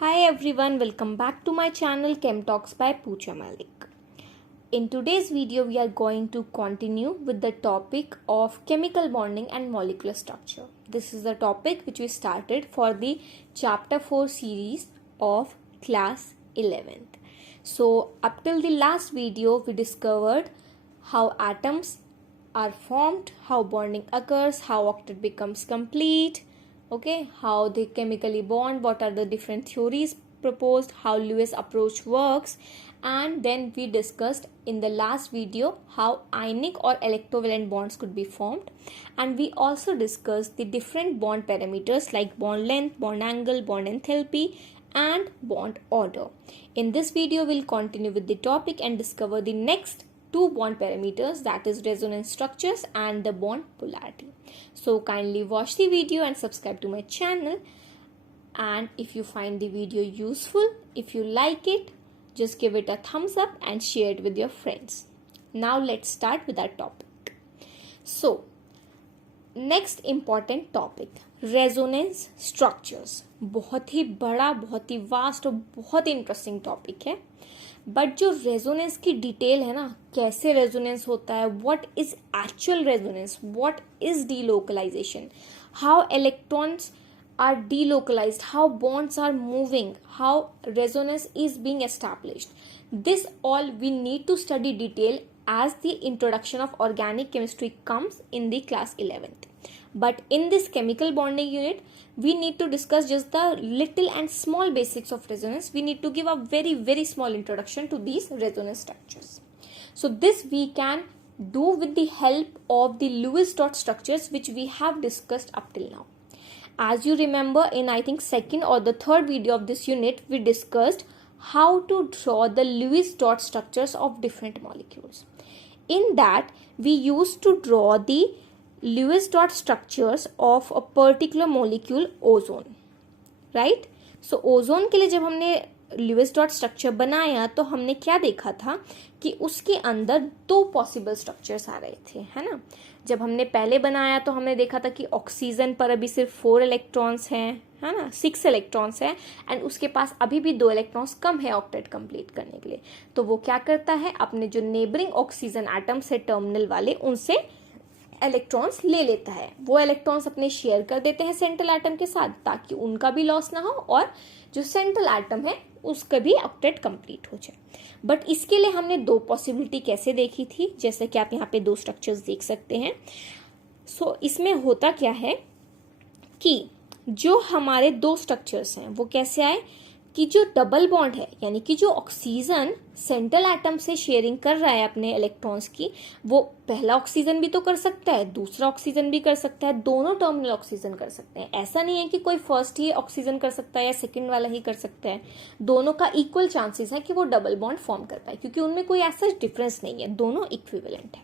Hi everyone, welcome back to my channel Chem Talks by Pooja Malik. In today's video, we are going to continue with the topic of chemical bonding and molecular structure. This is the topic which we started for the chapter 4 series of class 11th. So up till the last video, we discovered how atoms are formed, how bonding occurs, how octet becomes complete, okay, how they chemically bond, what are the different theories proposed, how Lewis approach works, and then we discussed in the last video how ionic or electrovalent bonds could be formed, and we also discussed the different bond parameters like bond length, bond angle, bond enthalpy and bond order. In this video we'll continue with the topic and discover the next two bond parameters, that is resonance structures and the bond polarity. So kindly watch the video and subscribe to my channel, and if you find the video useful, if you like it, just give it a thumbs up and share it with your friends. Now let's start with our topic. So next important topic resonance structures. बहुत ही बड़ा, बहुत ही vast और बहुत ही interesting topic है. But जो रेजोनेंस की डिटेल है ना, कैसे रेजोनेंस होता है, what is actual resonance, what is delocalisation, how electrons are delocalized, how bonds are moving, how resonance is being established. This all we need to study detail as the introduction of organic chemistry comes in the class 11th. But in this chemical bonding unit, we need to discuss just the little and small basics of resonance. We need to give a very, very small introduction to these resonance structures. So this we can do with the help of the Lewis dot structures which we have discussed up till now. As you remember, in I think second or the third video of this unit, we discussed how to draw the Lewis dot structures of different molecules. In that, we used to draw the Lewis dot structures of a particular molecule, ozone, right? So ozone के लिए जब हमने Lewis dot structure बनाया तो हमने क्या देखा था कि उसके अंदर दो पॉसिबल स्ट्रक्चर्स आ रहे थे, है ना. जब हमने पहले बनाया तो हमने देखा था कि ऑक्सीजन पर अभी सिर्फ 4 इलेक्ट्रॉन्स हैं, है ना, 6 इलेक्ट्रॉन्स हैं, एंड उसके पास अभी भी 2 इलेक्ट्रॉन्स कम है ऑक्टेट कंप्लीट करने के लिए. तो वो क्या करता है, अपने जो नेबरिंग ऑक्सीजन एटम्स है टर्मिनल वाले, उनसे इलेक्ट्रॉन्स ले लेता है. वो इलेक्ट्रॉन्स अपने शेयर कर देते हैं सेंट्रल एटम के साथ ताकि उनका भी लॉस ना हो और जो सेंट्रल एटम है उसका भी ऑक्टेट कंप्लीट हो जाए. बट इसके लिए हमने दो पॉसिबिलिटी कैसे देखी थी, जैसे कि आप यहाँ पे दो स्ट्रक्चर्स देख सकते हैं. सो इसमें होता क्या है कि जो हमारे दो स्ट्रक्चर्स हैं वो कैसे आए कि जो डबल बॉन्ड है, यानी कि जो ऑक्सीजन सेंट्रल एटम से शेयरिंग कर रहा है अपने इलेक्ट्रॉन्स की, वो पहला ऑक्सीजन भी तो कर सकता है, दूसरा ऑक्सीजन भी कर सकता है, दोनों टर्मिनल ऑक्सीजन कर सकते हैं. ऐसा नहीं है कि कोई फर्स्ट ही ऑक्सीजन कर सकता है या सेकंड वाला ही कर सकता है. दोनों का इक्वल चांसेस है कि वो डबल बॉन्ड फॉर्म कर पाए, क्योंकि उनमें कोई ऐसा डिफरेंस नहीं है, दोनों इक्विवेलेंट है.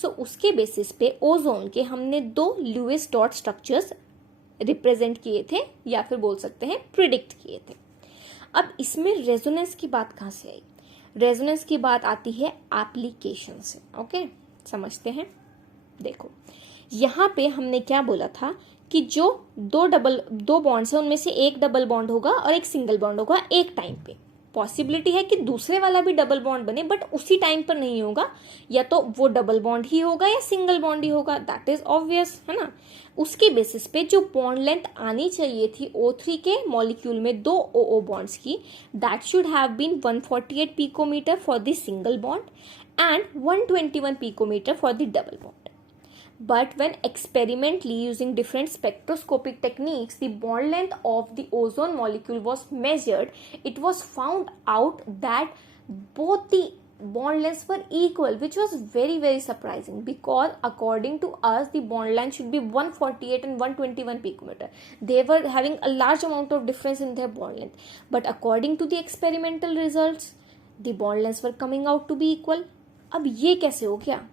सो उसके बेसिस पे ओजोन के हमने दो लुईस डॉट स्ट्रक्चर्स रिप्रेजेंट किए थे, या फिर बोल सकते हैं प्रिडिक्ट किए थे. अब इसमें रेजोनेंस की बात कहाँ से आई? रेजोनेंस की बात आती है एप्लीकेशन से. ओके, समझते हैं. देखो यहाँ पे हमने क्या बोला था कि जो दो बॉन्ड्स हैं उनमें से एक डबल बॉन्ड होगा और एक सिंगल बॉन्ड होगा एक टाइम पे. पॉसिबिलिटी है कि दूसरे वाला भी डबल बॉन्ड बने, बट उसी टाइम पर नहीं होगा, या तो वो डबल बॉन्ड ही होगा या सिंगल बॉन्ड ही होगा. दैट इज ऑब्वियस, है ना. उसके बेसिस पे जो बॉन्ड लेंथ आनी चाहिए थी O3 के मॉलिक्यूल में दो OO बॉन्ड्स की, that should have been 148 picometre for the single bond and 121 picometre for the double bond. But when experimentally using different spectroscopic techniques, the bond length of the ozone molecule was measured. It was found out that both the bond lengths were equal, which was very, very surprising, because according to us the bond length should be 148 and 121 picometer. They were having a large amount of difference in their bond length, but according to the experimental results, the bond lengths were coming out to be equal. अब ये कैसे हो गया?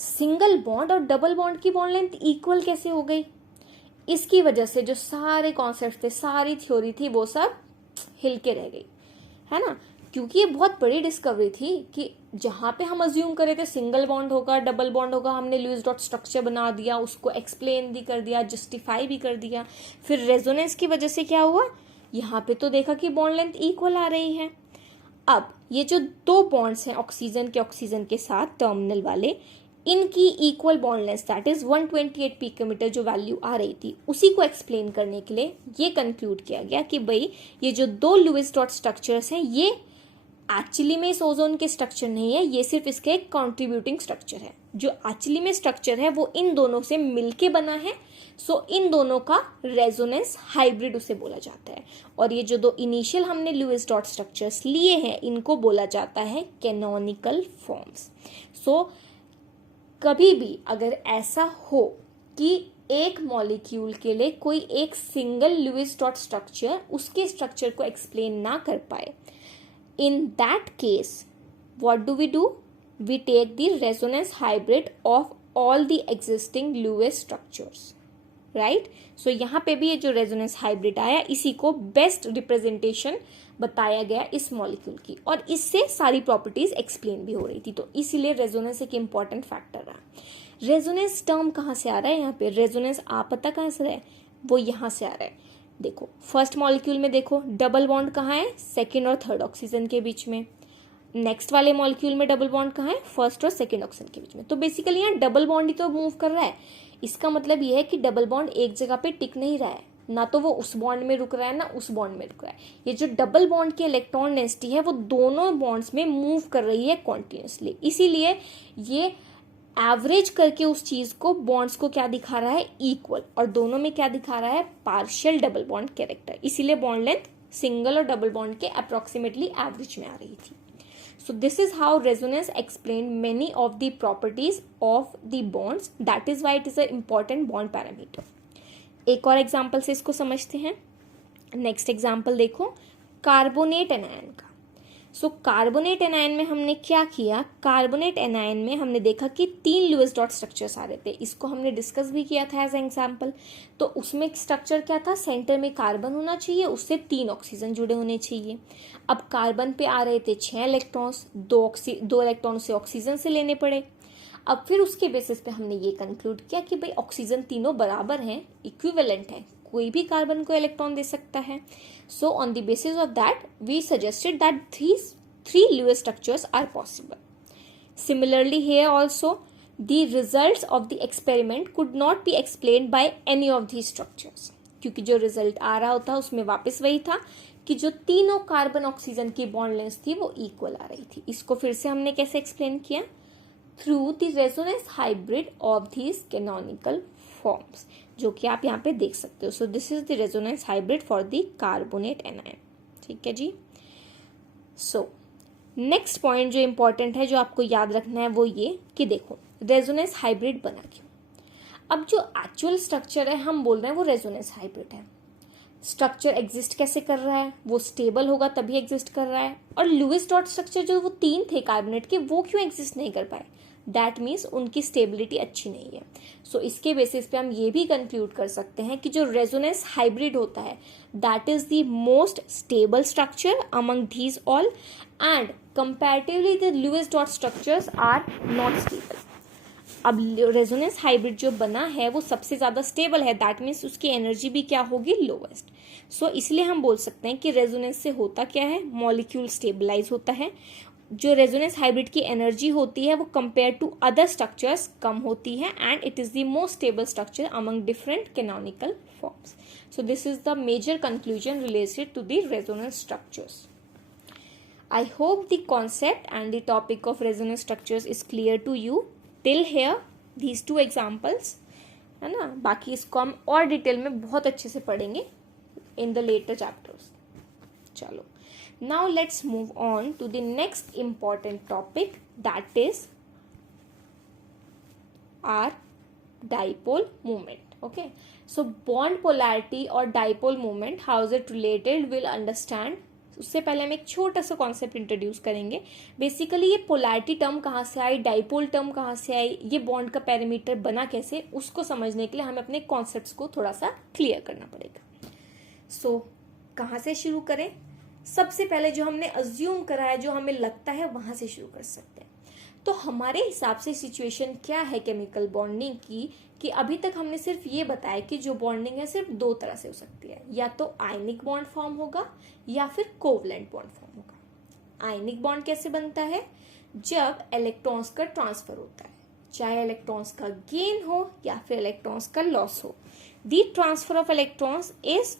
Single bond और double bond की bond length equal कैसे हो गई? इसकी वजह से जो सारे कॉन्सेप्ट थे, सारी थ्योरी थी, वो सब हिल के रह गई, है ना. क्योंकि ये बहुत बड़ी डिस्कवरी थी कि जहां पे हम अज्यूम करे थे सिंगल बॉन्ड होगा, डबल बॉन्ड होगा, हमने लुईस डॉट स्ट्रक्चर बना दिया, उसको एक्सप्लेन भी कर दिया, जस्टिफाई भी कर दिया. फिर रेजोनेंस की वजह से क्या हुआ, यहाँ पे तो देखा कि बॉन्ड लेंथ इक्वल आ रही है। अब ये जो दो बॉन्ड्स हैं ऑक्सीजन के साथ टर्मिनल वाले, इनकी equal bond length that is 128 picometre जो वैल्यू आ रही थी, उसी को एक्सप्लेन करने के लिए ये कंक्लूड किया गया कि भाई ये जो दो लुईस डॉट स्ट्रक्चर्स हैं ये एक्चुअली में इस ओजोन के स्ट्रक्चर नहीं है, ये सिर्फ इसके एक कॉन्ट्रीब्यूटिंग स्ट्रक्चर है। जो एक्चुअली में स्ट्रक्चर है वो इन दोनों से मिलके बना है, सो इन दोनों का रेजोनेंस हाइब्रिड उसे बोला जाता है। और ये जो दो इनिशियल हमने लुईस डॉट स्ट्रक्चर्स लिए हैं इनको बोला जाता है कैनोनिकल फॉर्म्स। सो कभी भी अगर ऐसा हो कि एक मॉलिक्यूल के लिए कोई एक सिंगल लुईस डॉट स्ट्रक्चर उसके स्ट्रक्चर को एक्सप्लेन ना कर पाए, in that case what do? We take the resonance hybrid of all the existing Lewis structures, right? So यहाँ पे भी ये जो रेजोनेंस हाइब्रिड आया इसी को बेस्ट रिप्रेजेंटेशन बताया गया इस मॉलिक्यूल की, और इससे सारी प्रॉपर्टीज एक्सप्लेन भी हो रही थी, तो इसीलिए रेजोनेंस एक इंपॉर्टेंट फैक्टर रहा। रेजोनेंस टर्म कहाँ से आ रहा है? यहाँ पे रेजोनेंस आप पता कहाँ से है, वो यहाँ से आ रहा है। देखो फर्स्ट मॉलिक्यूल में देखो डबल बॉन्ड कहाँ है? सेकेंड और थर्ड ऑक्सीजन के बीच में। नेक्स्ट वाले मॉलिक्यूल में डबल बॉन्ड कहाँ है? फर्स्ट और सेकेंड ऑक्सीजन के बीच में। तो बेसिकली यहाँ डबल बॉन्ड ही तो मूव कर रहा है। इसका मतलब ये है कि डबल बॉन्ड एक जगह पे टिक नहीं रहा है, ना तो वो उस बॉन्ड में रुक रहा है ना उस बॉन्ड में रुक रहा है। ये जो डबल बॉन्ड की इलेक्ट्रॉन डेंसिटी है वो दोनों बॉन्ड्स में मूव कर रही है कॉन्टिन्यूसली, इसीलिए ये एवरेज करके उस चीज को बॉन्ड्स को क्या दिखा रहा है? इक्वल, और दोनों में क्या दिखा रहा है? Partial double bond character. इसीलिए बॉन्ड लेंथ सिंगल और डबल बॉन्ड के अप्रोक्सीमेटली एवरेज में आ रही थी। सो this is how resonance explain many of the properties of the bonds, that is why it is a important bond parameter. एक और example से इसको समझते हैं। नेक्स्ट एग्जाम्पल देखो कार्बोनेट एनायन का। सो कार्बोनेट एनायन में हमने क्या किया? कार्बोनेट एनायन में हमने देखा कि 3 लुईस डॉट स्ट्रक्चर्स आ रहे थे, इसको हमने डिस्कस भी किया था एज एग्जाम्पल। तो उसमें स्ट्रक्चर क्या था? सेंटर में कार्बन होना चाहिए, उससे 3 ऑक्सीजन जुड़े होने चाहिए। अब कार्बन पे आ रहे थे 6 इलेक्ट्रॉन्स, 2 इलेक्ट्रॉन से ऑक्सीजन से लेने पड़े। अब फिर उसके बेसिस पे हमने ये कंक्लूड किया कि भाई ऑक्सीजन तीनों बराबर हैं, इक्विवेलेंट है, कोई भी कार्बन को इलेक्ट्रॉन दे सकता है। So on the basis of that we suggested that three Lewis structures are possible. Similarly here also the results of the experiment could not be explained by any of these structures, क्योंकि जो result आ रहा होता उसमें वापस वही था कि जो तीनों कार्बन ऑक्सीजन की बॉन्ड लेंथ थी वो इक्वल आ रही थी। इसको फिर से हमने कैसे एक्सप्लेन किया? Through the resonance hybrid of these canonical forms, जो कि आप यहाँ पे देख सकते हो। सो this is the resonance hybrid for the carbonate anion. ठीक है जी। सो नेक्स्ट पॉइंट जो इंपॉर्टेंट है, जो आपको याद रखना है, वो ये कि देखो रेजोनेंस हाइब्रिड बना क्यों। अब जो एक्चुअल स्ट्रक्चर है हम बोल रहे हैं वो रेजोनेंस हाइब्रिड है। स्ट्रक्चर एग्जिस्ट कैसे कर रहा है? वो स्टेबल होगा तभी एग्जिस्ट कर रहा है। और लुईस डॉट स्ट्रक्चर जो वो 3 थे कार्बोनेट के, वो क्यों एग्जिस्ट नहीं कर पाए? दैट मीन्स उनकी स्टेबिलिटी अच्छी नहीं है। सो इसके बेसिस पे हम ये भी कंक्लूड कर सकते हैं कि जो रेजोनेंस हाइब्रिड होता है that is the most stable structure among these all, and comparatively the Lewis dot structures are not stable. अब रेजोनेंस हाइब्रिड जो बना है वो सबसे ज्यादा स्टेबल है, दैट मीन्स उसकी एनर्जी भी क्या होगी? लोवेस्ट। सो इसलिए हम बोल सकते हैं कि रेजोनेंस से होता क्या है? मॉलिक्यूल स्टेबलाइज होता है। जो रेजोनेंस हाइब्रिड की एनर्जी होती है वो कंपेयर टू अदर स्ट्रक्चर्स कम होती है, and it is the most stable structure among different canonical forms. So this is the major conclusion related to the resonance structures. I hope the concept and the topic of resonance structures is clear to you till here, these 2 examples, है ना। बाकी इसको हम और detail में बहुत अच्छे से पढ़ेंगे in the later chapters। चलो, now let's move on to the next important topic, that is our dipole moment। Okay, so bond polarity और dipole moment, how is it related, we'll understand। उससे पहले हम एक छोटा सा कॉन्सेप्ट इंट्रोड्यूस करेंगे। Basically ये पोलैरिटी टर्म कहाँ से आई, डाइपोल टर्म कहाँ से आई, ये बॉन्ड का पैरामीटर बना कैसे, उसको समझने के लिए हमें अपने कॉन्सेप्ट्स को थोड़ा सा क्लियर करना पड़ेगा। सो कहाँ से शुरू करें? सबसे पहले जो हमने अज्यूम करा है, जो हमें लगता है, वहां से शुरू कर सकते हैं। तो हमारे हिसाब से सिचुएशन क्या है केमिकल बॉन्डिंग की, कि अभी तक हमने सिर्फ ये बताया कि जो बॉन्डिंग है सिर्फ दो तरह से हो सकती है, या तो आयनिक बॉन्ड फॉर्म होगा या फिर कोवलेंट बॉन्ड फॉर्म होगा। आयनिक बॉन्ड कैसे बनता है? जब इलेक्ट्रॉन्स का ट्रांसफर होता है, चाहे इलेक्ट्रॉन्स का गेन हो या फिर इलेक्ट्रॉन्स का लॉस हो। The transfer of electrons is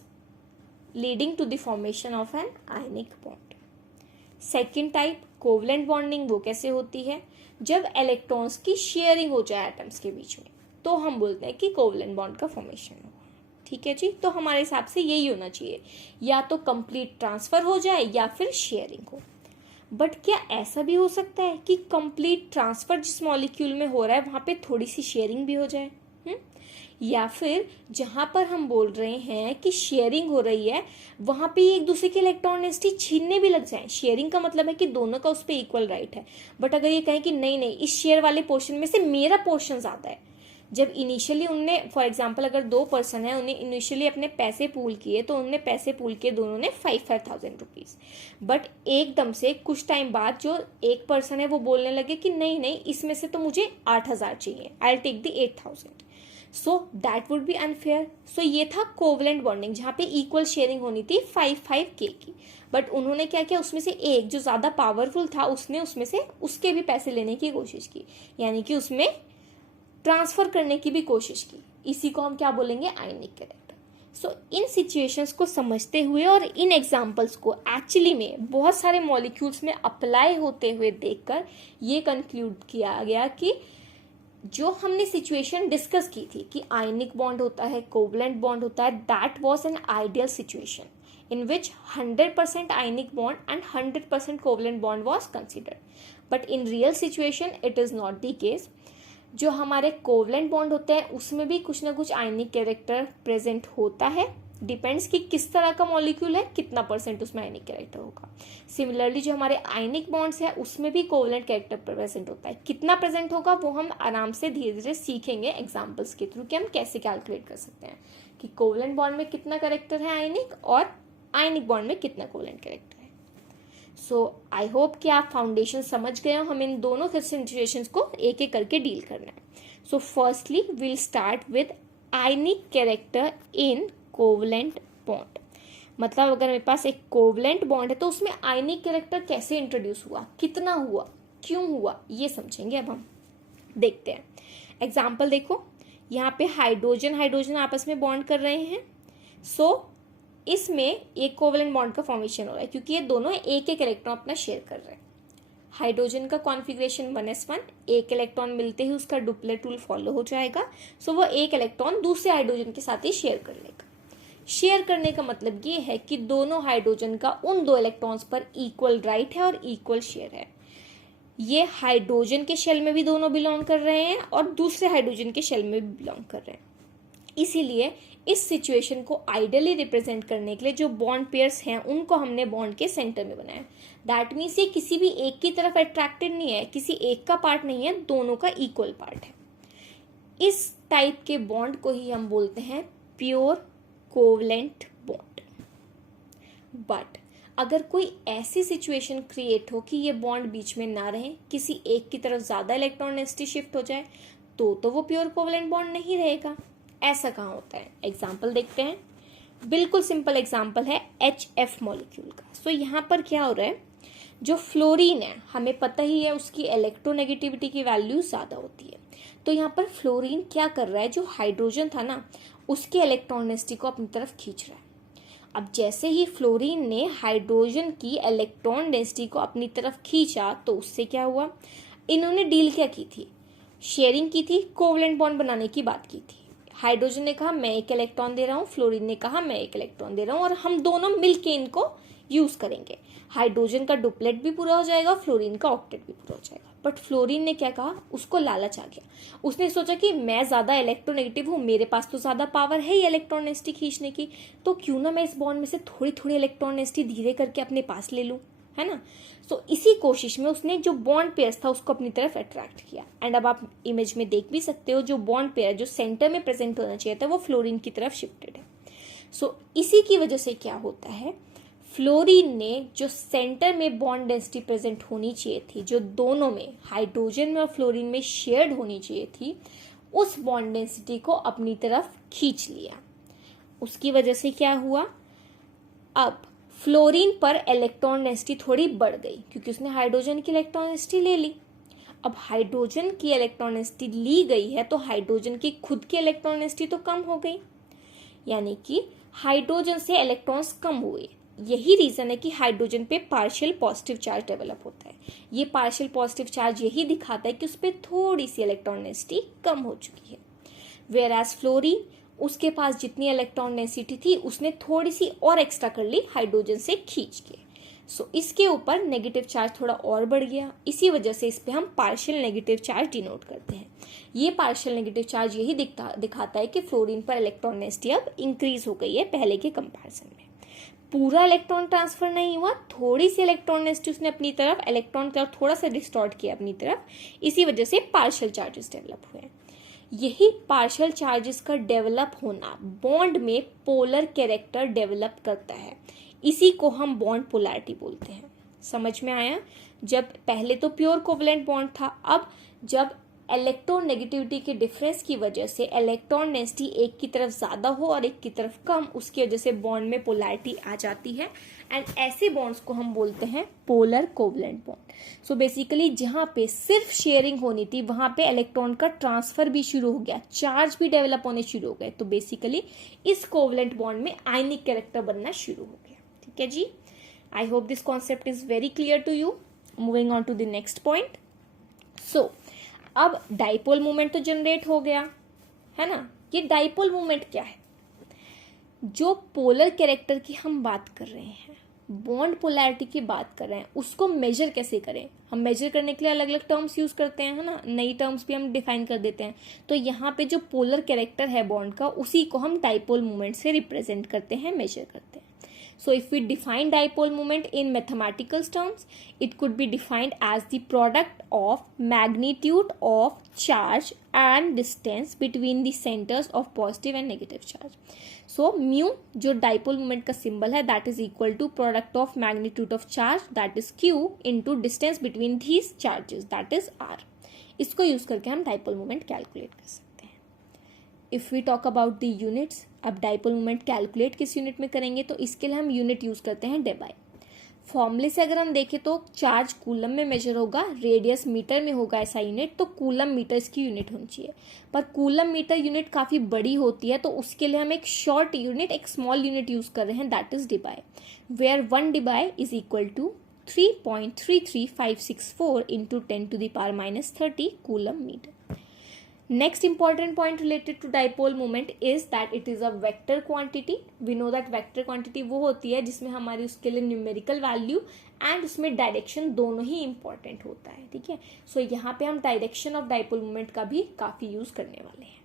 leading to the formation of an ionic bond. Second type covalent bonding, वो कैसे होती है? जब इलेक्ट्रॉन्स की शेयरिंग हो जाए एटम्स के बीच में, तो हम बोलते हैं कि कोवलेंट बॉन्ड का फॉर्मेशन होगा। ठीक है जी, तो हमारे हिसाब से यही होना चाहिए, या तो कंप्लीट ट्रांसफर हो जाए या फिर शेयरिंग हो। बट क्या ऐसा भी हो सकता है कि कंप्लीट ट्रांसफर जिस मॉलिक्यूल में हो रहा है वहां पे थोड़ी सी शेयरिंग भी हो जाए? या फिर जहां पर हम बोल रहे हैं कि शेयरिंग हो रही है वहां पे एक दूसरे के इलेक्ट्रॉन डेंसिटी छीनने भी लग जाए। शेयरिंग का मतलब है कि दोनों का उस पर इक्वल राइट है, बट अगर ये कहें कि नहीं नहीं, इस शेयर वाले पोर्शन में से मेरा पोर्शन ज्यादा है। जब इनिशियली उनने, फॉर एग्जाम्पल अगर दो पर्सन है, उन्हें इनिशियली अपने पैसे पूल किए, तो उनने पैसे पूल किए दोनों ने 5,000 रुपीज। बट एकदम से कुछ टाइम बाद जो एक पर्सन है वो बोलने लगे कि नहीं नहीं, इसमें से तो मुझे 8,000 चाहिए, I will take the 8,000। So that would be unfair. So ये था कोवलेंट बॉन्डिंग, जहां पे इक्वल शेयरिंग होनी थी 5-5 की। बट उन्होंने क्या किया, उसमें से एक जो ज्यादा पावरफुल था उसने उसमें से उसके भी पैसे लेने की कोशिश की, यानी कि उसमें ट्रांसफर करने की भी कोशिश की। इसी को हम क्या बोलेंगे? आयनिक कैरेक्टर। सो इन सिचुएशंस को समझते हुए और इन एग्जांपल्स को एक्चुअली में बहुत सारे मॉलिक्यूल्स में अप्लाई होते हुए देखकर ये कंक्लूड किया गया कि जो हमने सिचुएशन डिस्कस की थी कि आयनिक बॉन्ड होता है, कोवलेंट बॉन्ड होता है, that was an ideal situation in which 100% ionic bond and 100% covalent bond was considered. But in real situation it is not the case. जो हमारे कोवलेंट बॉन्ड होते हैं उसमें भी कुछ ना कुछ आयनिक कैरेक्टर प्रेजेंट होता है, डिपेंड्स कि किस तरह का मॉलिक्यूल है, कितना परसेंट उसमें आयनिक कैरेक्टर होगा। सिमिलरली जो हमारे आयनिक बॉन्ड्स है उसमें भी कोवलेंट कैरेक्टर प्रेजेंट होता है, कितना प्रेजेंट होगा वो हम आराम से धीरे धीरे सीखेंगे एग्जाम्पल्स के थ्रू कि हम कैसे कैलकुलेट कर सकते हैं कि कोवलेंट बॉन्ड में कितना कैरेक्टर है आयनिक और आयनिक बॉन्ड में कितना कोवलेंट कैरेक्टर है। सो आई होप कि आप फाउंडेशन समझ गए हो, हम इन दोनों सिचुएशंस को एक एक करके डील करना है। So firstly will start with ionic character in covalent bond. मतलब अगर मेरे पास एक कोवलेंट बॉन्ड है तो उसमें आयनिक कैरेक्टर कैसे इंट्रोड्यूस हुआ, कितना हुआ, क्यों हुआ, ये समझेंगे। अब हम देखते हैं एग्जाम्पल। देखो यहाँ पे हाइड्रोजन हाइड्रोजन आपस में बॉन्ड कर रहे हैं। सो इसमें एक कोवलेंट बॉन्ड का फॉर्मेशन हो रहा है क्योंकि ये दोनों एक एक इलेक्ट्रॉन अपना शेयर कर रहे हैं। हाइड्रोजन का कॉन्फ़िगरेशन 1s1, एक इलेक्ट्रॉन मिलते ही उसका डुप्लेट रूल फॉलो हो जाएगा। सो वो एक इलेक्ट्रॉन दूसरे हाइड्रोजन के साथ ही शेयर कर लेगा। शेयर करने का मतलब ये है कि दोनों हाइड्रोजन का उन दो इलेक्ट्रॉन्स पर इक्वल राइट है और इक्वल शेयर है। ये हाइड्रोजन के शेल में भी दोनों बिलोंग कर रहे हैं और दूसरे हाइड्रोजन के शेल में भी बिलोंग कर रहे हैं। इसीलिए इस सिचुएशन को आइडियली रिप्रेजेंट करने के लिए जो बॉन्ड पेयर्स हैं उनको हमने बॉन्ड के सेंटर में बनाया। दैट मीन्स ये किसी भी एक की तरफ अट्रैक्टेड नहीं है, किसी एक का पार्ट नहीं है, दोनों का इक्वल पार्ट है। इस टाइप के बॉन्ड को ही हम बोलते हैं प्योर कोवलेंट बॉन्ड। बट अगर कोई ऐसी सिचुएशन क्रिएट हो कि ये बॉन्ड बीच में ना रहे, किसी एक की तरफ ज्यादा इलेक्ट्रॉन डेंसिटी शिफ्ट हो जाए, तो वो प्योर कोवलेंट बॉन्ड नहीं रहेगा। ऐसा कहाँ होता है? एग्जाम्पल देखते हैं। बिल्कुल सिंपल एग्जाम्पल है HF मॉलिक्यूल का। सो यहाँ पर क्या हो रहा है, जो फ्लोरीन है हमें पता ही है उसकी इलेक्ट्रोनेगेटिविटी की वैल्यू ज्यादा होती है। तो यहाँ पर फ्लोरीन क्या कर रहा है, जो हाइड्रोजन था ना उसके इलेक्ट्रॉन डेंसिटी को अपनी तरफ खींच रहा है। अब जैसे ही फ्लोरीन ने हाइड्रोजन की इलेक्ट्रॉन डेंसिटी को अपनी तरफ खींचा तो उससे क्या हुआ, इन्होंने डील क्या की थी, शेयरिंग की थी, कोवलेंट बॉन्ड बनाने की बात की थी। हाइड्रोजन ने कहा मैं एक इलेक्ट्रॉन दे रहा हूँ, फ्लोरीन ने कहा मैं एक इलेक्ट्रॉन दे रहा हूँ और हम दोनों मिलके इनको यूज करेंगे। हाइड्रोजन का डुप्लेट भी पूरा हो जाएगा, फ्लोरीन का ऑक्टेट भी पूरा हो जाएगा। बट फ्लोरीन ने क्या कहा, उसको लालच आ गया, उसने सोचा कि मैं ज्यादा इलेक्ट्रोनेगेटिव हूँ, मेरे पास तो ज्यादा पावर है ही इलेक्ट्रॉन डेंसिटी खींचने की, तो क्यों ना मैं इस बॉन्ड में से थोड़ी थोड़ी इलेक्ट्रॉन डेंसिटी धीरे करके अपने पास ले लूं, है ना। सो इसी कोशिश में उसने जो बॉन्ड पेयर था उसको अपनी तरफ अट्रैक्ट किया। एंड अब आप इमेज में देख भी सकते हो जो बॉन्ड पेयर जो सेंटर में प्रेजेंट होना चाहिए था वो फ्लोरीन की तरफ शिफ्टेड है। सो इसी की वजह से क्या होता है, फ्लोरीन ने जो सेंटर में बॉन्ड डेंसिटी प्रेजेंट होनी चाहिए थी, जो दोनों में हाइड्रोजन में और फ्लोरीन में शेयर्ड होनी चाहिए थी, उस बॉन्ड डेंसिटी को अपनी तरफ खींच लिया। उसकी वजह से क्या हुआ, अब फ्लोरीन पर इलेक्ट्रॉन डेंसिटी थोड़ी बढ़ गई क्योंकि उसने हाइड्रोजन की इलेक्ट्रॉन डेंसिटी ले ली। अब हाइड्रोजन की इलेक्ट्रॉन डेंसिटी ली गई है तो हाइड्रोजन की खुद की इलेक्ट्रॉन डेंसिटी तो कम हो गई, यानी कि हाइड्रोजन से इलेक्ट्रॉन्स कम हुए। यही रीजन है कि हाइड्रोजन पे पार्शियल पॉजिटिव चार्ज डेवलप होता है। ये पार्शियल पॉजिटिव चार्ज यही दिखाता है कि उस पर थोड़ी सी इलेक्ट्रॉन डेंसिटी कम हो चुकी है। वेयर एज फ्लोरीन, उसके पास जितनी इलेक्ट्रॉन डेंसिटी थी उसने थोड़ी सी और एक्स्ट्रा कर ली हाइड्रोजन से खींच के। सो इसके ऊपर नेगेटिव चार्ज थोड़ा और बढ़ गया, इसी वजह से इस पे हम पार्शियल नेगेटिव चार्ज डिनोट करते हैं। ये पार्शियल नेगेटिव चार्ज यही दिखाता है कि फ्लोरीन पर इलेक्ट्रॉन डेंसिटी अब इंक्रीज हो गई है पहले के कंपैरिजन में। पूरा इलेक्ट्रॉन ट्रांसफर नहीं हुआ, थोड़ी सी इलेक्ट्रॉन डेंसिटी उसने अपनी तरफ, इलेक्ट्रॉन का थोड़ा सा डिस्टॉर्ट किया अपनी तरफ, इसी वजह से पार्शियल चार्जेस डेवलप हुए। यही पार्शियल चार्जेस का डेवलप होना बॉन्ड में पोलर कैरेक्टर डेवलप करता है, इसी को हम बॉन्ड पोलैरिटी बोलते हैं। समझ में आया? जब पहले तो प्योर कोवलेंट बॉन्ड था, अब जब इलेक्ट्रॉन नेगेटिविटी के डिफरेंस की वजह से इलेक्ट्रॉन डेंसिटी एक की तरफ ज्यादा हो और एक की तरफ कम, उसकी वजह से बॉन्ड में पोलैरिटी आ जाती है, एंड ऐसे बॉन्ड्स को हम बोलते हैं polar covalent bond. So basically जहां पे सिर्फ शेयरिंग होनी थी वहां पे इलेक्ट्रॉन का ट्रांसफर भी शुरू हो गया, चार्ज भी डेवलप होने शुरू हो गए, तो बेसिकली इस कोवलेंट बॉन्ड में आयनिक कैरेक्टर बनना शुरू हो गया। ठीक है जी, I hope this concept is very clear to you. Moving on to the next point. So अब डाइपोल मोमेंट तो जनरेट हो गया है ना। ये डाइपोल मोमेंट क्या है? जो पोलर कैरेक्टर की हम बात कर रहे हैं, बॉन्ड पोलैरिटी की बात कर रहे हैं, उसको मेजर कैसे करें? हम मेजर करने के लिए अलग अलग टर्म्स यूज करते हैं, है ना, नई टर्म्स भी हम डिफाइन कर देते हैं। तो यहाँ पे जो पोलर कैरेक्टर है बॉन्ड का, उसी को हम डाइपोल मोमेंट से रिप्रेजेंट करते हैं, मेजर करते हैं। So if we define dipole moment in mathematical terms, it could be defined as the product of magnitude of charge and distance between the centers of positive and negative charge. So mu जो dipole moment का symbol है, that is equal to product of magnitude of charge, that is q, into distance between these charges, that is r. इसको use करके हम dipole moment calculate कर सकते हैं। If we talk about the units, अब dipole moment calculate किस unit में करेंगे, तो इसके लिए हम यूनिट यूज करते हैं डेबाई। फॉर्मूले से अगर हम देखें तो चार्ज कूलम में मेजर होगा, रेडियस मीटर में होगा ऐसा यूनिट, तो कूलम मीटर इसकी यूनिट होनी चाहिए। पर कूलम मीटर यूनिट काफी बड़ी होती है, तो उसके लिए हम एक शॉर्ट यूनिट, एक स्मॉल यूनिट यूज कर रहे हैं, that is debye, where 1 debye is equal to 3.33564 into 10⁻³ coulomb metre. Next important point related to dipole moment is that it is a vector quantity. We know that vector quantity वो होती है जिसमें हमारी उसके लिए numerical value and उसमें direction दोनों ही important होता है। ठीक है, सो यहाँ पे हम direction of dipole moment का भी काफी यूज करने वाले हैं।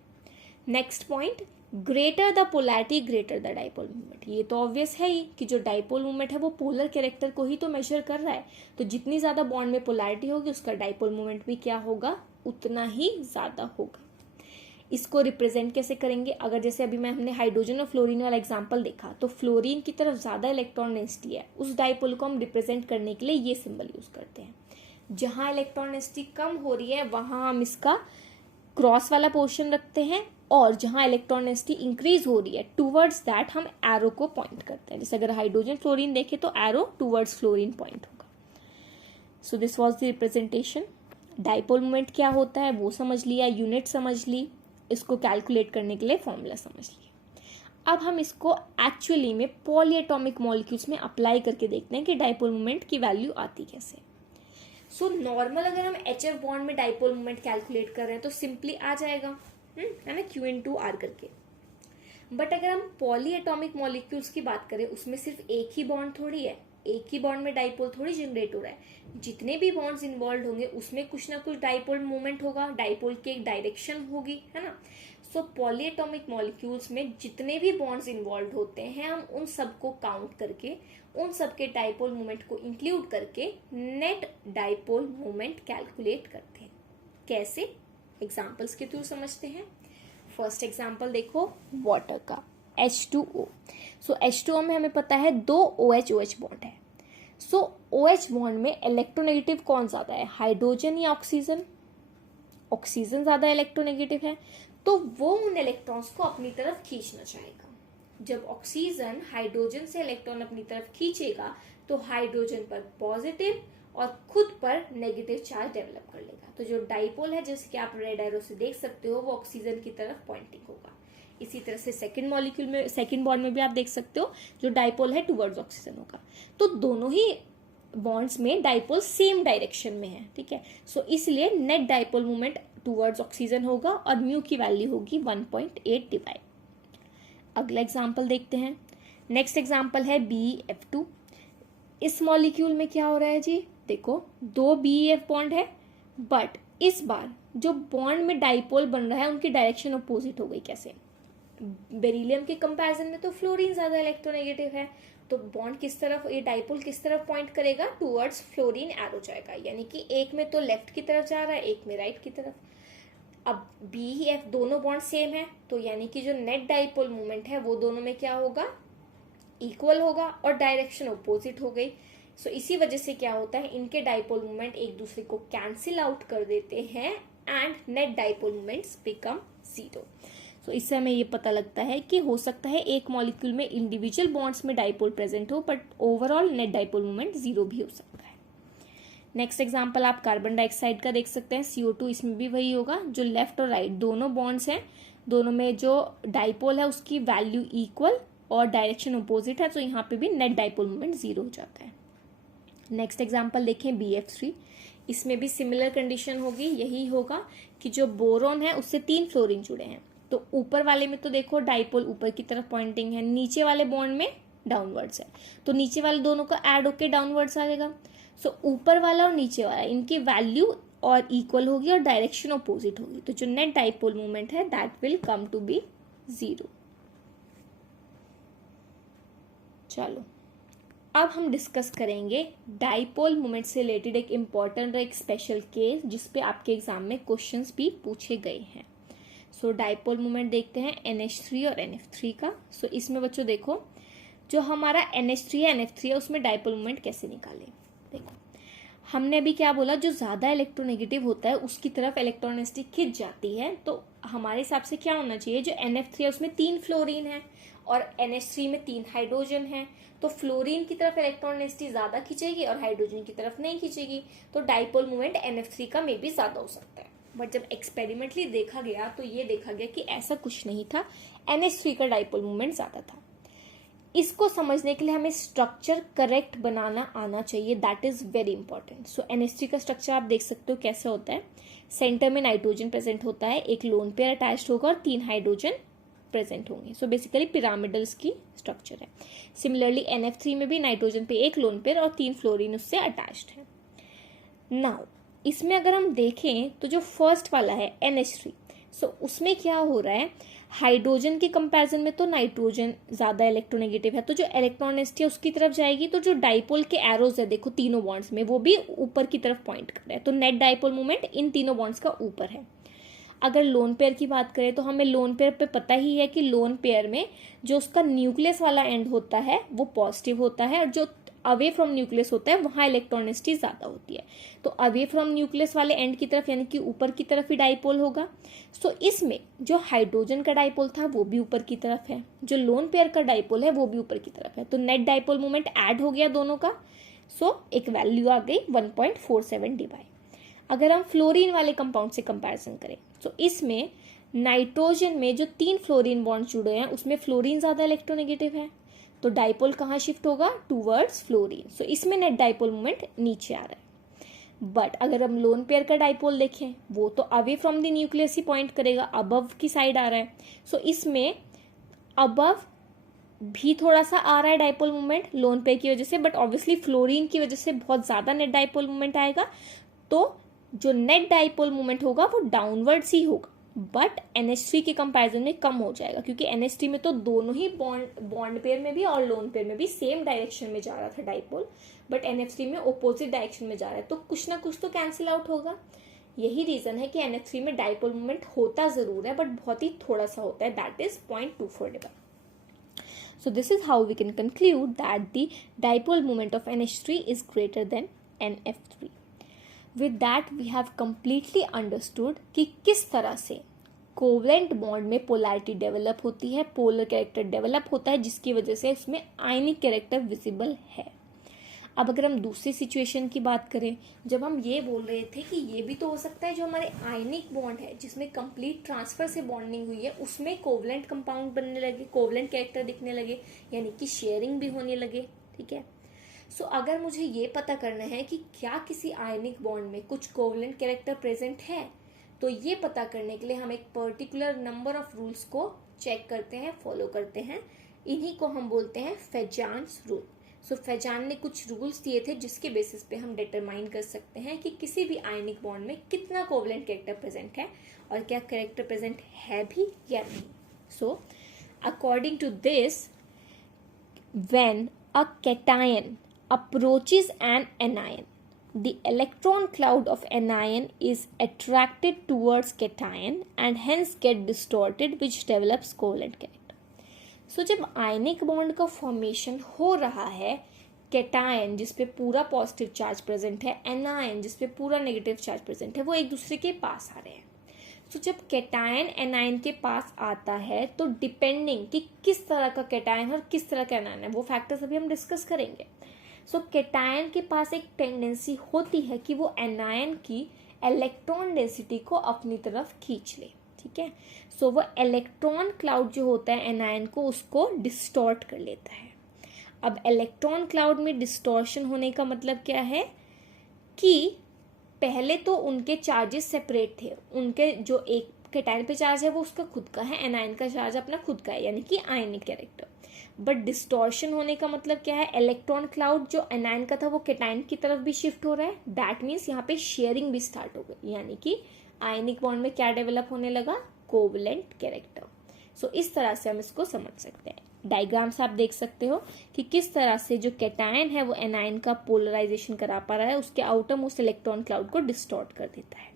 Next point, greater the polarity greater the dipole moment. ये तो ऑब्वियस है ही कि जो डाइपोल मोमेंट है वो पोलर कैरेक्टर को ही तो मेजर कर रहा है, तो जितनी ज्यादा बॉन्ड में पोलैरिटी होगी उसका डाइपोल मोमेंट भी क्या होगा, उतना ही ज्यादा होगा। इसको रिप्रेजेंट कैसे करेंगे? अगर जैसे अभी हमने हाइड्रोजन और फ्लोरीन वाला एग्जांपल देखा, तो फ्लोरीन की तरफ ज्यादा इलेक्ट्रॉन डेंसिटी है, उस डाइपोल को हम रिप्रेजेंट करने के लिए ये सिंबल यूज करते हैं। जहां इलेक्ट्रॉन डेंसिटी कम हो रही है वहां हम इसका क्रॉस वाला पोर्शन रखते हैं, और जहां इलेक्ट्रॉन डेंसिटी इंक्रीज हो रही है टूवर्ड्स दैट हम एरो को पॉइंट करते हैं। जैसे अगर हाइड्रोजन फ्लोरीन देखे तो एरो टूवर्ड्स फ्लोरीन पॉइंट होगा। So this was the representation. Dipole moment क्या होता है वो समझ लिया, यूनिट समझ ली, इसको कैलकुलेट करने के लिए फॉर्मूला समझ लिया। अब हम इसको एक्चुअली में पॉलीएटॉमिक मॉलिक्यूल्स में अप्लाई करके देखते हैं कि डाइपोल मोमेंट की वैल्यू आती कैसे। सो नॉर्मल अगर हम HF बॉन्ड में डाइपोल मोमेंट कैलकुलेट कर रहे हैं तो सिंपली आ जाएगा, है ना, Q/R करके। बट अगर हम पॉलीएटॉमिक मॉलिक्यूल्स की बात करें, उसमें सिर्फ एक ही बॉन्ड थोड़ी है, एक ही बॉन्ड में डाइपोल थोड़ी जनरेट हो रहा है। जितने भी बॉन्ड्स इन्वॉल्व होंगे उसमें कुछ ना कुछ डाइपोल मूवमेंट होगा, डाइपोल की एक डायरेक्शन होगी, है ना। सो पॉलीएटॉमिक मॉलिक्यूल्स में जितने भी बॉन्ड्स इन्वॉल्व होते हैं, हम उन सबको काउंट करके, उन सबके डाइपोल मूवमेंट को इंक्लूड करके नेट डाइपोल मूवमेंट कैलकुलेट करते हैं। कैसे? एग्जाम्पल्स के थ्रू समझते हैं। फर्स्ट एग्जाम्पल देखो वाटर का। H2O। सो H2O में हमें पता है 2 OH बॉन्ड है। सो OH बॉन्ड में इलेक्ट्रोनेगेटिव कौन ज्यादा है, हाइड्रोजन या ऑक्सीजन? ऑक्सीजन ज्यादा इलेक्ट्रोनेगेटिव है, तो वो उन इलेक्ट्रॉन्स को अपनी तरफ खींचना चाहेगा। जब ऑक्सीजन हाइड्रोजन से इलेक्ट्रॉन अपनी तरफ खींचेगा तो हाइड्रोजन पर पॉजिटिव और खुद पर नेगेटिव चार्ज डेवलप कर लेगा। तो जो डाइपोल है, जैसे कि आप रेड एरो से देख सकते हो, वो ऑक्सीजन की तरफ पॉइंटिंग होगा। इसी तरह से सेकंड मॉलिक्यूल में, सेकंड बॉन्ड में भी आप देख सकते हो, जो डाइपोल है टुवर्ड्स ऑक्सीजन होगा। तो दोनों ही बॉन्ड्स में डाइपोल सेम डायरेक्शन में है, ठीक है। सो इसलिए net dipole moment towards oxygen होगा और म्यू की वैल्यू होगी 1.8 डिवाइड। अगला एग्जाम्पल देखते हैं। नेक्स्ट एग्जाम्पल है BeF2। इस मॉलिक्यूल में क्या हो रहा है जी, देखो 2 BeF बॉन्ड है, बट इस बार जो बॉन्ड में डाइपोल बन रहा है उनकी डायरेक्शन अपोजिट हो गई। कैसे? बेरिलियम के कंपैरिजन में तो फ्लोरीन ज्यादा इलेक्ट्रोनेगेटिव है, तो बॉन्ड किस तरफ, ये डाइपोल किस तरफ पॉइंट करेगा, टुवर्ड्स फ्लोरीन एरो जाएगा। यानी कि एक में तो लेफ्ट की तरफ जा रहा है, एक में राइट की तरफ। अब BeF दोनों बॉन्ड सेम है, तो यानी कि जो नेट डाइपोल मोमेंट है वो दोनों में क्या होगा, इक्वल होगा, और डायरेक्शन अपोजिट हो गई। सो इसी वजह से क्या होता है, इनके डाइपोल मोमेंट एक दूसरे को कैंसिल आउट कर देते हैं and net dipole moments become 0। सो इससे हमें ये पता लगता है कि हो सकता है एक मॉलिक्यूल में इंडिविजुअल बॉन्ड्स में डाइपोल प्रेजेंट हो, but overall net dipole moment 0 भी हो सकता है। नेक्स्ट एग्जाम्पल आप कार्बन डाइऑक्साइड का देख सकते हैं, CO2। इसमें भी वही होगा, जो लेफ्ट और राइट दोनों बॉन्ड्स हैं, दोनों में जो डाइपोल है उसकी वैल्यू इक्वल और डायरेक्शन अपोजिट है, तो यहाँ पे भी नेट डाइपोल मोमेंट 0 हो जाता है। नेक्स्ट एग्जाम्पल देखें BF3। इसमें भी सिमिलर कंडीशन होगी, यही होगा कि जो बोरॉन है उससे 3 फ्लोरीन जुड़े हैं, तो ऊपर वाले में तो देखो डाइपोल ऊपर की तरफ पॉइंटिंग है, नीचे वाले बॉन्ड में डाउनवर्ड्स है, तो नीचे वाले दोनों का ऐड होके डाउनवर्ड्स आ जाएगा। सो ऊपर वाला और नीचे वाला इनकी वैल्यू और इक्वल होगी और डायरेक्शन अपोजिट होगी, तो जो नेट डाइपोल मोमेंट है that will come to be 0। चलो अब हम डिस्कस करेंगे डाइपोल मोमेंट से रिलेटेड एक इम्पॉर्टेंट और एक स्पेशल केस जिसपे आपके एग्जाम में क्वेश्चंस भी पूछे गए हैं। सो डाइपोल मोमेंट देखते हैं NH3 और NF3 का। सो इसमें बच्चों देखो, जो हमारा NH3 है NF3 है, उसमें डाइपोल मोमेंट कैसे निकाले। देखो हमने अभी क्या बोला, जो ज्यादा इलेक्ट्रोनेगेटिव होता है उसकी तरफ इलेक्ट्रोनेगेटिविटी खिंच जाती है, तो हमारे हिसाब से क्या होना चाहिए, जो NF3 है उसमें 3 फ्लोरीन है और NH3 में 3 हाइड्रोजन है, तो फ्लोरीन की तरफ इलेक्ट्रोनेगेटिविटी ज्यादा खींचेगी और हाइड्रोजन की तरफ नहीं खींचेगी, तो डाइपोल मोमेंट NF3 का मे बी ज्यादा हो सकता है। बट जब एक्सपेरिमेंटली देखा गया तो ये देखा गया कि ऐसा कुछ नहीं था, NH3 का डाइपोल मोमेंट ज्यादा था। इसको समझने के लिए हमें स्ट्रक्चर करेक्ट बनाना आना चाहिए, that is very important. So NH3 का स्ट्रक्चर आप देख सकते हो कैसे होता है। सेंटर में नाइट्रोजन प्रेजेंट होता है, एक लोन पेयर अटैच्ड होगा और 3 हाइड्रोजन प्रेजेंट होंगे। सो बेसिकली पिरामिडल्स की स्ट्रक्चर है। सिमिलरली NF3 में भी नाइट्रोजन पे एक लोन पेयर और 3 फ्लोरीन उससे अटैच्ड है। नाउ इसमें अगर हम देखें तो जो फर्स्ट वाला है NH3, सो उसमें क्या हो रहा है, हाइड्रोजन के कंपैरिजन में तो नाइट्रोजन ज्यादा इलेक्ट्रोनेगेटिव है, तो जो इलेक्ट्रोनेगेटिविटी उसकी तरफ जाएगी, तो जो डाइपोल के एरोज है देखो तीनों बॉन्ड्स में, वो भी ऊपर की तरफ पॉइंट कर रहे हैं, तो नेट डाइपोल मोमेंट इन तीनों बॉन्ड्स का ऊपर है। अगर लोन पेयर की बात करें तो हमें लोन पेयर पे पता ही है कि लोन पेयर में जो उसका न्यूक्लियस वाला एंड होता है वो पॉजिटिव होता है, और जो अवे फ्रॉम न्यूक्लियस होता है वहां इलेक्ट्रोनेगेटिविटी ज्यादा होती है, तो अवे फ्रॉम न्यूक्लियस वाले एंड की तरफ यानी कि ऊपर की तरफ ही डाइपोल होगा। सो इसमें जो हाइड्रोजन का डाइपोल था वो भी ऊपर की तरफ है, जो लोन पेयर का डाइपोल है वो भी ऊपर की तरफ है, तो नेट डाइपोल मोमेंट ऐड हो गया दोनों का। सो एक वैल्यू आ गई 1.47 डिवाइड। अगर हम फ्लोरीन वाले कंपाउंड से कंपैरिजन करें तो इसमें नाइट्रोजन में जो 3 फ्लोरीन बॉन्ड जुड़े हैं उसमें फ्लोरीन ज्यादा इलेक्ट्रोनेगेटिव है, तो डाइपोल कहाँ शिफ्ट होगा, टूवर्ड्स फ्लोरीन। सो इसमें नेट डाइपोल मोमेंट नीचे आ रहा है। बट अगर हम लोन पेयर का डाइपोल देखें वो तो away from the nucleus he point करेगा, अबव की साइड आ रहा है। सो इसमें अबव भी थोड़ा सा आ रहा है डाइपोल मोमेंट लोन पेयर की वजह से, बट ऑब्वियसली फ्लोरीन की वजह से बहुत ज्यादा नेट डाइपोल मोमेंट आएगा, तो जो नेट डाइपोल मोमेंट होगा वो डाउनवर्ड्स ही होगा, बट NH3 के कंपैरिजन में कम हो जाएगा, क्योंकि NH3 में तो दोनों ही बॉन्ड पेयर में भी और लोन पेयर में भी सेम डायरेक्शन में जा रहा था डाइपोल, बट NH3 में ओपोजिट डायरेक्शन में जा रहा है, तो कुछ ना कुछ तो कैंसिल आउट होगा। यही रीजन है कि NH3 में डाइपोल मोमेंट होता जरूर है, बट बहुत ही थोड़ा सा होता है, that is 0.24 divide. So this is how we can conclude that the dipole moment of NH3 is greater than NF3. With that we have completely understood कि किस तरह से कोवलेंट बॉन्ड में पोलैरिटी डेवलप होती है, पोलर कैरेक्टर डेवलप होता है, जिसकी वजह से उसमें आयनिक कैरेक्टर विजिबल है। अब अगर हम दूसरी सिचुएशन की बात करें, जब हम ये बोल रहे थे कि ये भी तो हो सकता है जो हमारे आयनिक बॉन्ड है जिसमें कंप्लीट ट्रांसफर से बॉन्डिंग हुई है उसमें कोवलेंट कंपाउंड बनने लगे, कोवलेंट कैरेक्टर दिखने लगे, यानी कि शेयरिंग भी होने लगे। ठीक है, सो अगर मुझे ये पता करना है कि क्या किसी आयनिक बॉन्ड में कुछ कोवलेंट कैरेक्टर प्रेजेंट है, तो ये पता करने के लिए हम एक पर्टिकुलर नंबर ऑफ रूल्स को चेक करते हैं, फॉलो करते हैं। इन्हीं को हम बोलते हैं फेजान्स रूल। सो फेजान ने कुछ रूल्स दिए थे जिसके बेसिस पे हम डिटरमाइन कर सकते हैं कि किसी भी आयनिक बॉन्ड में कितना कोवलेंट कैरेक्टर प्रेजेंट है और क्या कैरेक्टर प्रेजेंट है भी या नहीं। So according to this, when a cation approaches an anion, the electron cloud of anion is attracted towards cation and hence get distorted, which develops covalent character. So जब ionic bond का formation हो रहा है, cation जिसपे पूरा positive charge present है, anion जिसपे पूरा नेगेटिव चार्ज प्रेजेंट है, वो एक दूसरे के पास आ रहे हैं। तो जब कैटायन एनायन के पास आता है तो डिपेंडिंग कि किस तरह का कैटायन है और किस तरह का एनायन है, वो फैक्टर्स अभी हम डिस्कस करेंगे। सो कैटायन के पास एक टेंडेंसी होती है कि वो एनायन की इलेक्ट्रॉन डेंसिटी को अपनी तरफ खींच ले। ठीक है, सो वो इलेक्ट्रॉन क्लाउड जो होता है एनायन को, उसको डिस्टॉर्ट कर लेता है। अब इलेक्ट्रॉन क्लाउड में डिस्टॉर्शन होने का मतलब क्या है कि पहले तो उनके चार्जेस सेपरेट थे, उनके जो एक कैटायन पे चार्ज है वो उसका खुद का है, एनायन का चार्ज अपना खुद का है, यानी कि आयनिक कैरेक्टर। बट डिस्टॉर्शन होने का मतलब क्या है, इलेक्ट्रॉन क्लाउड जो एनायन का था वो कैटायन की तरफ भी शिफ्ट हो रहा है। दैट मीन्स यहाँ पे शेयरिंग भी स्टार्ट हो गई, यानी कि आयनिक बॉन्ड में क्या डेवलप होने लगा, कोवलेंट कैरेक्टर। सो इस तरह से हम इसको समझ सकते हैं। डायग्राम्स आप देख सकते हो कि किस तरह से जो कैटायन है वो एनायन का पोलराइजेशन करा पा रहा है, उसके आउटर मोस्ट इलेक्ट्रॉन क्लाउड को डिस्टॉर्ट कर देता है।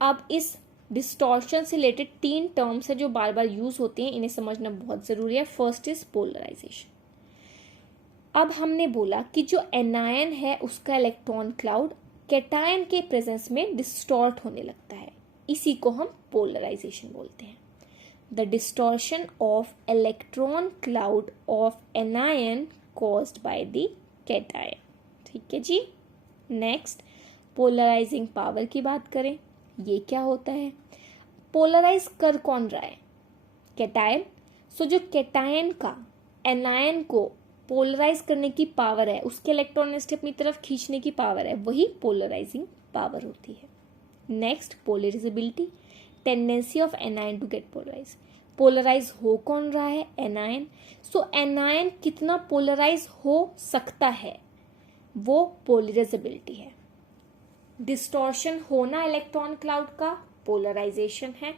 अब इस डिस्टॉर्शन से रिलेटेड 3 टर्म्स है जो बार बार यूज होते हैं, इन्हें समझना बहुत जरूरी है। First is polarisation. अब हमने बोला कि जो एनायन है उसका इलेक्ट्रॉन क्लाउड कैटायन के प्रेजेंस में डिस्टॉर्ट होने लगता है, इसी को हम पोलराइजेशन बोलते हैं। The distortion of electron cloud of anion caused by the cation. ठीक है जी। नेक्स्ट, पोलराइजिंग पावर की बात करें, ये क्या होता है, पोलराइज कर कौन रहा है, कैटायन। सो जो कैटायन का एनायन को पोलराइज करने की पावर है, उसके इलेक्ट्रॉन डेंसिटी अपनी तरफ खींचने की पावर है, वही पोलराइजिंग पावर होती है। Next, polarisability, tendency of anion to get polarise. Polarise हो कौन रहा है, एनायन। सो एनायन कितना पोलराइज हो सकता है, वो पोलराइजेबिलिटी है। डिस्टॉर्शन होना इलेक्ट्रॉन क्लाउड का पोलराइजेशन है।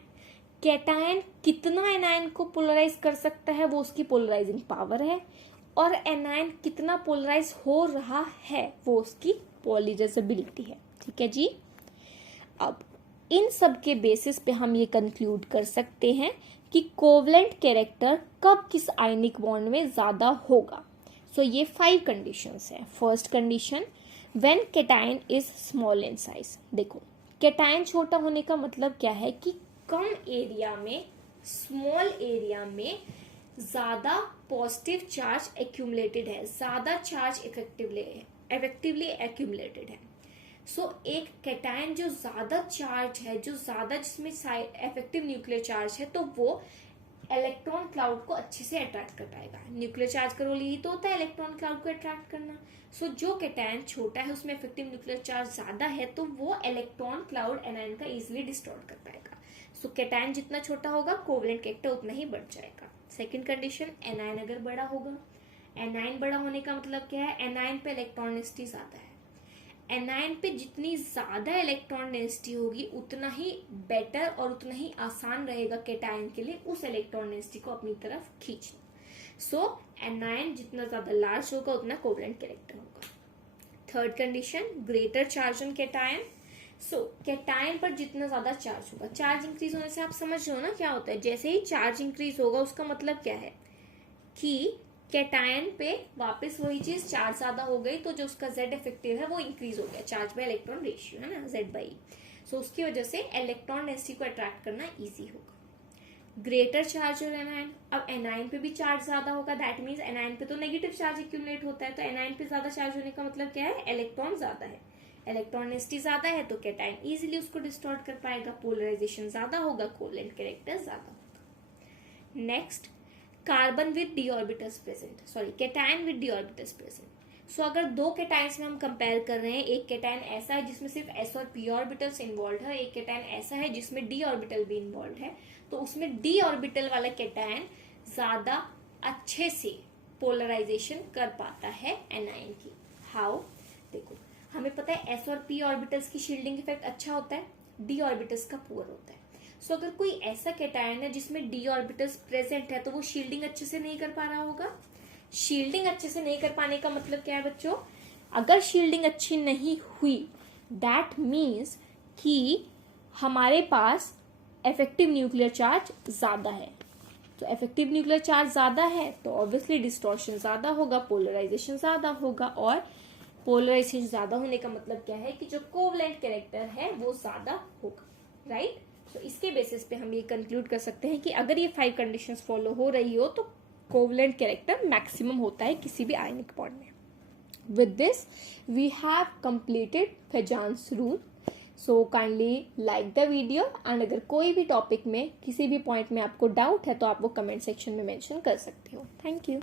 कैटायन कितना एनायन को पोलराइज कर सकता है, वो उसकी पोलराइजिंग पावर है। और एनायन कितना पोलराइज हो रहा है, वो उसकी पोलराइजेबिलिटी है। ठीक है जी। अब इन सब के बेसिस पे हम ये कंक्लूड कर सकते हैं कि कोवलेंट कैरेक्टर कब किस आयनिक बॉन्ड में ज्यादा होगा। सो ये 5 कंडीशंस हैं। First condition, when cation is small in size. देखो, कैटायन छोटा होने का मतलब क्या है कि कम एरिया में, स्मॉल एरिया में ज्यादा पॉजिटिव चार्ज एक्यूमुलेटेड है, ज्यादा चार्ज इफेक्टिवली एक्यूमुलेटेड है। सो एक कैटायन जो ज्यादा चार्ज है, जो ज्यादा जिसमें इफेक्टिव न्यूक्लियर चार्ज है, तो वो इलेक्ट्रॉन क्लाउड को अच्छे से अट्रैक्ट कर पाएगा। न्यूक्लियर चार्ज का रोल यही तो होता है, इलेक्ट्रॉन क्लाउड को अट्रैक्ट करना। सो जो कैटायन छोटा है उसमें इफेक्टिव न्यूक्लियर चार्ज ज्यादा है, तो वो इलेक्ट्रॉन क्लाउड एनायन का इजिली डिस्टॉर्ट कर पाएगा। सो कैटायन जितना छोटा होगा, कोवलेंट कैरेक्टर उतना ही बढ़ जाएगा। सेकेंड कंडीशन, एनायन अगर बड़ा होगा। एनायन बड़ा होने का मतलब क्या है, एनायन पे इलेक्ट्रॉन डेंसिटी ज्यादा है। एनायन पे जितनी ज्यादा इलेक्ट्रॉन डेंसिटी होगी उतना ही बेटर और उतना ही आसान रहेगा कैटायन के लिए उस इलेक्ट्रॉन डेंसिटी को अपनी तरफ खींचना। सो एनायन जितना ज्यादा लार्ज होगा उतना कोवलेंट कैरेक्टर होगा। Third condition, greater charge on cation. So cation पर जितना ज्यादा चार्ज होगा, चार्ज इंक्रीज होने से आप समझ लो ना क्या होता है। जैसे ही चार्ज इंक्रीज होगा उसका मतलब क्या है कि कैटायन पे वापस वही चीज चार्ज ज्यादा हो गई, तो जो उसका Z इफेक्टिव है वो इंक्रीज हो गया, चार्ज बाय इलेक्ट्रॉन रेशियो है ना, Z/E। सो उसकी वजह से इलेक्ट्रॉन डेंसिटी को अट्रैक्ट करना इजी होगा। ग्रेटर चार्ज और एनायन, अब एनायन पे भी चार्ज ज्यादा होगा, दैट मीन्स एनायन पे तो नेगेटिव चार्ज एक्यूमुलेट होता है, तो एनायन पे ज्यादा चार्ज होने का मतलब क्या है, इलेक्ट्रॉन ज्यादा है, इलेक्ट्रॉन डेंसिटी ज्यादा है, तो कैटायन इजीली उसको डिस्टॉर्ट कर पाएगा, पोलराइजेशन ज्यादा होगा, कोवलेंट कैरेक्टर ज्यादा होगा। Next, carbon with d orbitals present, sorry cation with d orbitals present. So अगर दो कैटायंस में हम कंपेयर कर रहे हैं, एक कैटायन ऐसा है जिसमें सिर्फ s और p ऑर्बिटल्स इन्वॉल्व है, एक कैटायन ऐसा है जिसमें d ऑर्बिटल भी इन्वॉल्व है, तो उसमें d ऑर्बिटल वाला कैटायन ज्यादा अच्छे से पोलराइजेशन कर पाता है एनायन की। हाउ, देखो हमें पता है s और p ऑर्बिटल्स की शील्डिंग इफेक्ट अच्छा होता है, d ऑर्बिटल्स का पुअर होता है। सो अगर कोई ऐसा कैटायन है जिसमें d ऑर्बिटल्स प्रेजेंट है, तो वो शील्डिंग अच्छे से नहीं कर पा रहा होगा। शील्डिंग अच्छे से नहीं कर पाने का मतलब क्या है बच्चों, अगर शील्डिंग अच्छी नहीं हुई, दैट मीन्स कि हमारे पास इफेक्टिव न्यूक्लियर चार्ज ज्यादा है। तो इफेक्टिव न्यूक्लियर चार्ज ज्यादा है तो ऑब्वियसली डिस्टॉर्शन ज्यादा होगा, पोलराइजेशन ज्यादा होगा, और पोलराइजेशन ज्यादा होने का मतलब क्या है कि जो कोवलेंट कैरेक्टर है वो ज्यादा होगा, राइट। तो इसके बेसिस पे हम ये कंक्लूड कर सकते हैं कि अगर ये 5 कंडीशंस फॉलो हो रही हो तो कोवलेंट कैरेक्टर मैक्सिमम होता है किसी भी आयनिक बॉन्ड में। With this we have completed Fajans rule. So kindly like the video, and अगर कोई भी टॉपिक में किसी भी पॉइंट में आपको डाउट है तो आप वो कमेंट सेक्शन में मेंशन कर सकते हो। Thank you.